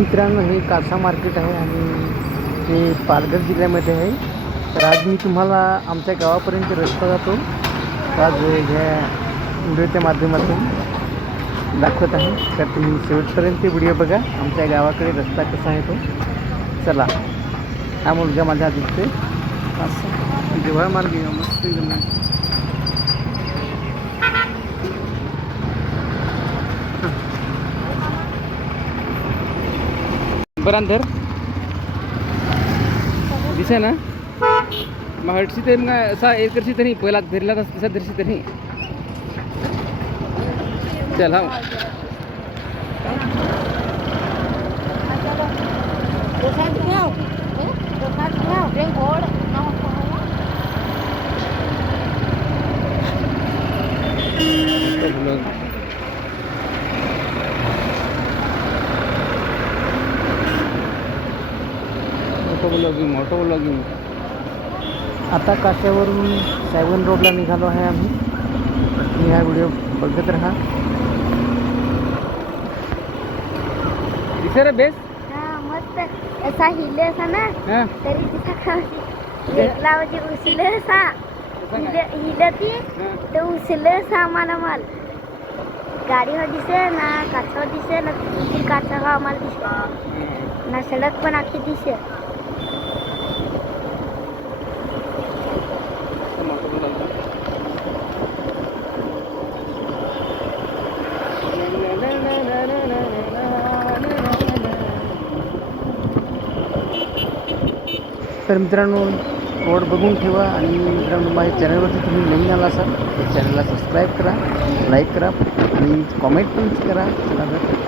मित्रांनो हे कासा मार्केट आहे आणि ते पालघर जिल्ह्यामध्ये आहे. तर आज मी तुम्हाला आमच्या गावापर्यंत रस्ता जातो. आज ह्या व्हिडिओच्या माध्यमातून दाखवत आहे. तर तुम्ही शेवटपर्यंत व्हिडिओ बघा. आमच्या गावाकडे रस्ता कसा आहे तो. चला. हा मुलगा माझा दिसतोय असं. जेव्हा मार्ग मस्त बरं धर दिसे ना? मग हटशी तरी ना असा एक करशी तरी पहिला धरला तसा धरशी तरी चल हा. मोठं ब्लॉगिंग मोठं ब्लॉगिंग आता काशावरून सायवन रोडला निघालो आहे आम्ही. तुम्ही हा व्हिडिओ बघत राहा. दिसे रे बेस? मस्त. असा हिले असा ना हां. तरी तिचा म्हणजे उचल असा. हिलती हां. तर उचल असा आम्हाला माल. गाडीवर दिसे ना काचावर दिसे ना दुसरी काचावर आम्हाला दिसे ना सडक पण आखी दिसे तर मित्रांनो रोड बघून ठेवा. आणि मित्रांनो, माझ्या चॅनलवरती तुम्ही नवीन आला असाल, तर चॅनलला सबस्क्राईब करा लाईक करा, आणि कॉमेंट पण करा. चला तुझी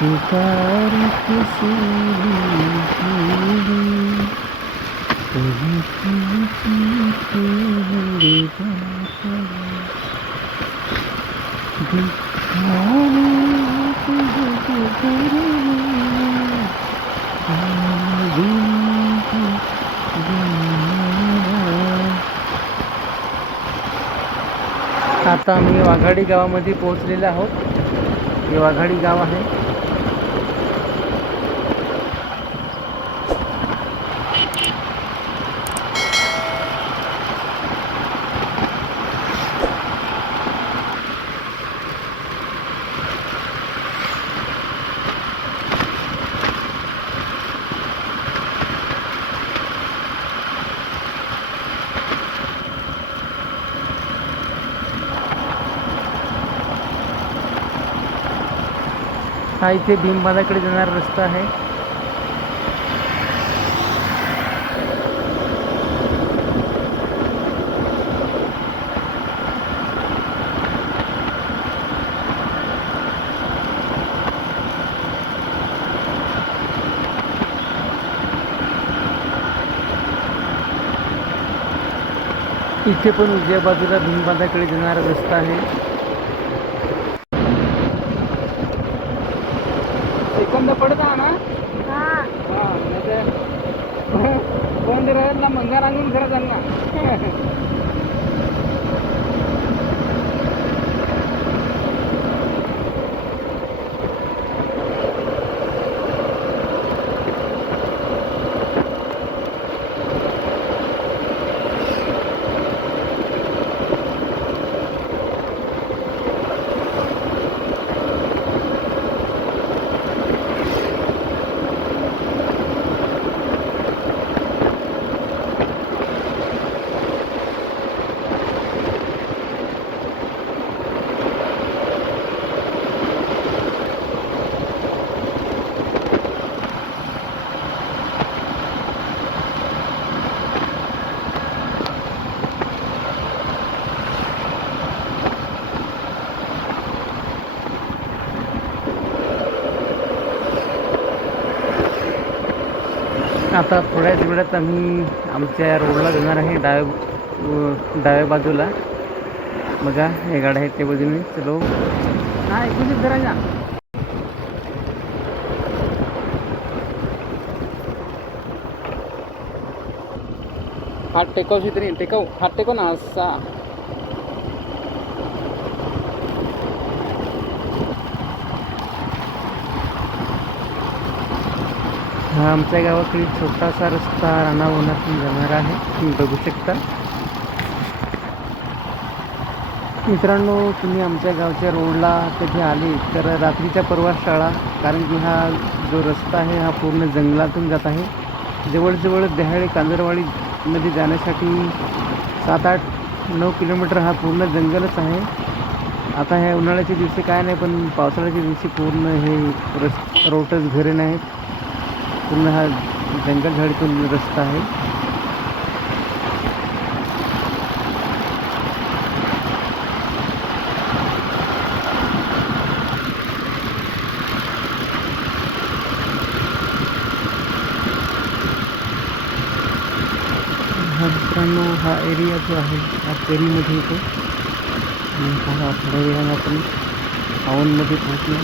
पुकार किसी कभी तुझी मेरे बाबा दिखाने तुझे गुरुला, आता आम्ही वाघाडी गावामध्ये पोहोचलेलो आहोत. हे वाघाडी गाव आहे. हा इथे भीमबादाकडे जाणारा रस्ता आहे. इथे पण उजव्या बाजूला भीमबादाकडे जाणारा रस्ता आहे. सेकंद पडता ना? हा. कोण राहत ना मंगा रांगून खरं त्यांना आता थोड्याच वेळात आम्ही आमच्या रोडला जाणार आहे डाव्या डाव्या बाजूला. बघा हे गाड्या आहेत ते बाजूने चलो. हा एकूणच जरा जा. हात टेकवशी तरी टेकव. हात टेकव ना असा. हा आमच्या गावाकडे छोटासा रस्ता राणावनातून जाणार आहे. तुम्ही बघू शकता. मित्रांनो तुम्ही आमच्या गावच्या रोडला कधी आले तर रात्रीच्या प्रवास शाळा कारण की हा जो रस्ता आहे हा पूर्ण जंगलातून जात आहे. जवळजवळ देहाळे कांजरवाडीमध्ये जाण्यासाठी सात आठ नऊ किलोमीटर हा पूर्ण जंगलच आहे. आता ह्या उन्हाळ्याच्या दिवशी काय नाही पण पावसाळ्याच्या दिवशी पूर्ण हे रस रोडच घरे नाहीत. पूर्ण हा। जंगल झाडीतून रस्ता आहे हा मित्रांनो हा एरिया जो आहे हा पेरीमध्ये येतो आणि हा थोड्या वेळानं आपण पावनमध्ये पोहोचलो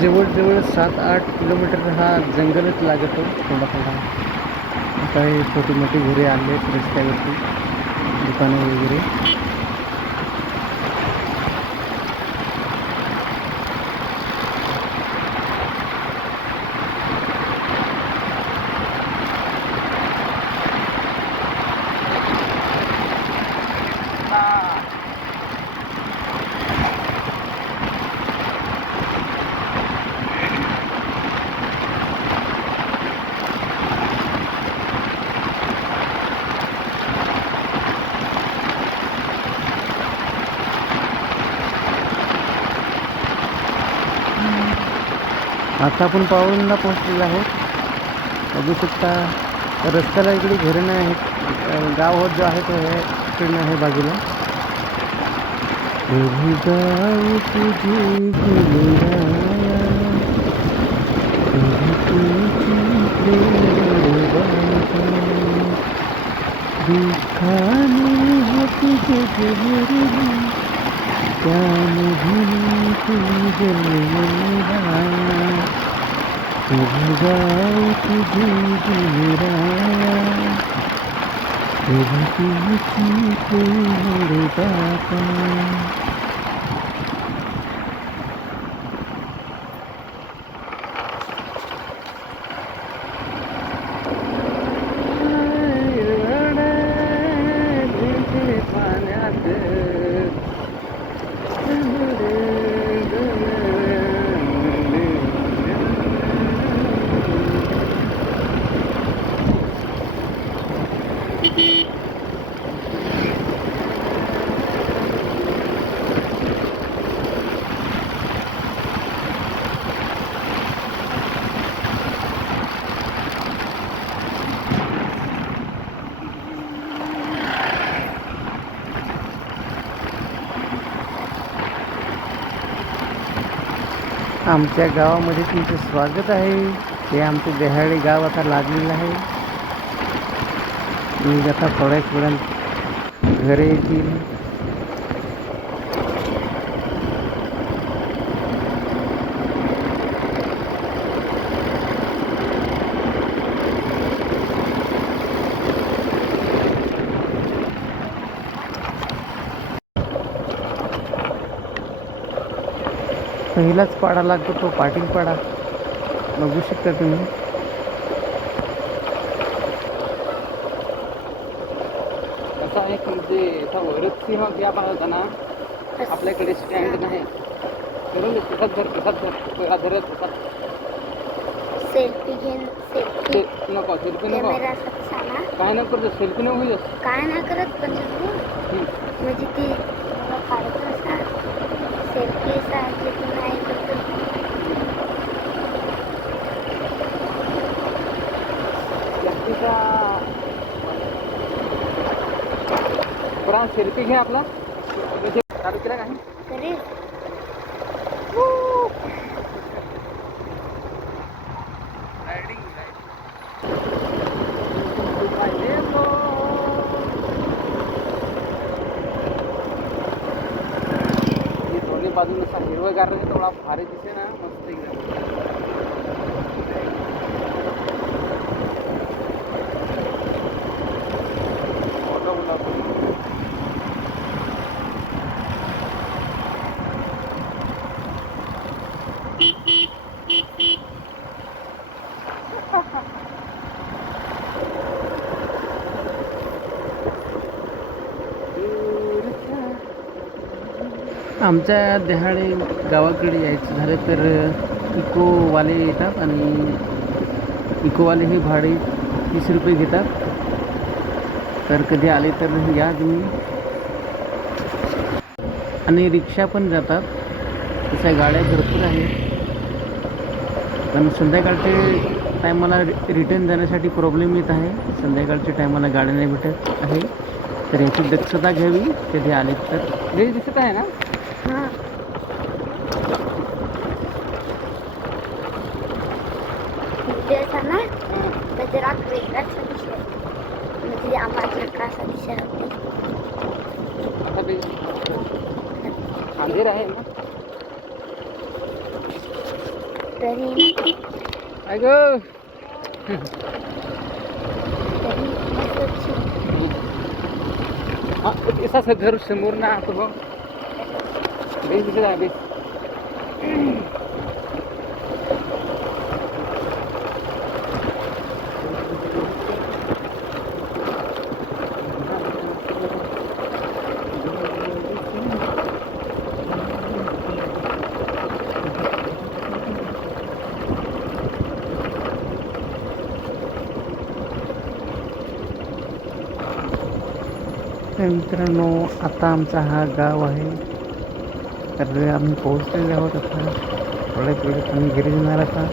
जवळजवळ सात आठ किलोमीटर हा जंगलच लागतो थोडा थोडा आता हे छोटी मोठी घरे आले आहेत रस्त्यावरती दुकानं वगैरे. आता आपण पावनला पोहोचलेलो आहोत बघू शकता रस्त्याला इकडे घरं नाही आहेत. गाव होत जो आहे तो हे इकडनं आहे बाजूला. प्रभु गाव तुझे गुणगाया, प्रभु तुझी प्रेमगाथा. दुःखाने हात जगभरली, त्यामधून तू जन्मला प्रभु गाव तुझे गुणगाया, प्रभु तुझी प्रेमगाथा. आमच्या गावामध्ये तुमचं स्वागत आहे. हे आमचं देहाळे गाव आता लागलेलं आहे. मी आता थोड्याच वेळात घरे येतील. पहिलाच पाडा लागतो तो पाटील पाडा. बघू शकता तुम्ही. कसं आहे की म्हणजे असा वरच सिंह गॅप होता ना आपल्याकडे स्टँड नाही. करून प्रसाद धर प्रसाद धर प्रसाद धरत प्रसाद. सेल्फी घेऊन सेल्फी नको सेल्फी नको. काय नको करतो सेल्फी नको काय नाही करत पण म्हणजे ती काढत असा सेल्फी सांगितली की नाही करत सेल्फीचा पुरा सेल्फी घे आपला. चालू केला का? करेल ही दोन्ही बाजून असा हिरवगार आहे थोडा भारी दिसे ना मस्त एकदम. आमच्या देहाडे गावाकडे यायचं झालं तर इकोवाले येतात आणि इकोवाले हे भाडे तीस रुपये घेतात. तर कधी आले तर या तुम्ही. आणि रिक्षा पण जातात. तशा गाड्या भरपूर आहेत. पण संध्याकाळचे टायमाला रिटर्न जाण्यासाठी प्रॉब्लेम येत आहे. संध्याकाळच्या टायमाला गाड्या नाही भेटत आहे. तर याची दक्षता घ्यावी. कधी आले तर. दिसत आहे ना? हां ते असा ना त्याचे रात वेगळाच विषय म्हणजे आम्हाला कसा विषय होते आता बे अंधेर आहे ना तरी ग असा घर समोर ना तो बघ. बेस दिसत आहे मित्रांनो आता आमचा हा गाव आहे. तर आम्ही पोहोचलेले आहोत आता. थोड्याच वेळात आम्ही घरी येणार आता